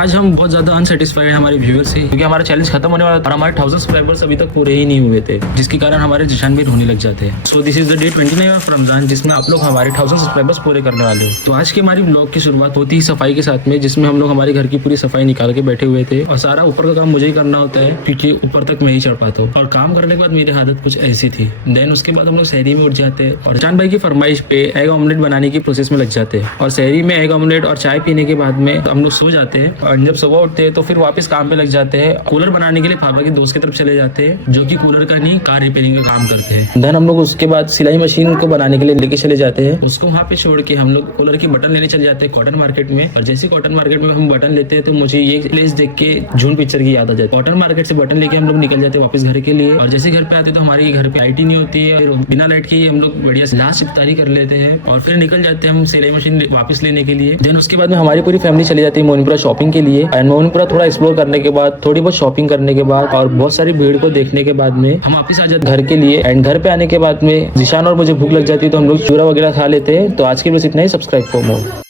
आज हम बहुत ज्यादा अनसेटिस्फाइड है हमारे व्यूअर से, क्योंकि हमारा चैलेंज खत्म होने वाला था और हमारे 1000 सब्सक्राइबर्स अभी तक पूरे ही नहीं हुए थे, जिसके कारण हमारे जश्न भी होने लग जाते हैं। So this is the day 29 of Ramzan, जिसमें आप लोग हमारे 1000 सब्सक्राइबर्स पूरे करने वाले हो। तो आज की हमारी ब्लॉग की शुरुआत होती है सफाई के साथ में, जिसमें हम लोग हमारे घर की पूरी सफाई निकाल के बैठे हुए थे और सारा ऊपर का काम मुझे ही करना होता है, क्योंकि ऊपर तक मैं ही चढ़ पाता हूँ। और काम करने के बाद मेरी हालत कुछ ऐसी थी। देन उसके बाद हम लोग शहरी में उठ जाते हैं और जान भाई की फरमाइश पे एग ऑमलेट बनाने की प्रोसेस में लग जाते हैं। और शहरी में एग ऑमलेट और चाय पीने के बाद में हम लोग सो जाते हैं, और जब सुबह उठते हैं तो फिर वापस काम पे लग जाते हैं। कूलर बनाने के लिए पापा के दोस्त की तरफ चले जाते हैं, जो कि कूलर का नहीं कार रिपेयरिंग का काम करते हैं। देन हम लोग उसके बाद सिलाई मशीन को बनाने के लिए लेके चले जाते हैं। उसको वहाँ पे छोड़ के हम लोग कूलर की बटन लेने चले जाते हैं कॉटन मार्केट में। और जैसे कॉटन मार्केट में हम बटन लेते हैं तो मुझे ये प्लेस देख के जून पिक्चर की याद आ जाती है। कॉटन मार्केट से बटन लेके हम लोग निकल जाते हैं वापस घर के लिए। और जैसे घर पे आते तो हमारे घर पे लाइट ही नहीं होती है, फिर बिना लाइट के हम लोग बढ़िया लास्ट इफ्तारी कर लेते हैं और फिर निकल जाते हैं हम सिलाई मशीन वापस लेने के लिए। देन उसके बाद में हमारी पूरी फैमिली चली जाती है मोइनपुरा शॉपिंग के लिए। एंड मोइनपुरा थोड़ा एक्सप्लोर करने के बाद, थोड़ी बहुत शॉपिंग करने के बाद और बहुत सारी भीड़ को देखने के बाद में हम वापस आ जाते घर के लिए। एंड घर पे आने के बाद में जिशान और मुझे भूख लग जाती है, तो हम लोग चूरा वगैरह खा लेते हैं। तो आज के बस इतना ही। Subscribe for more.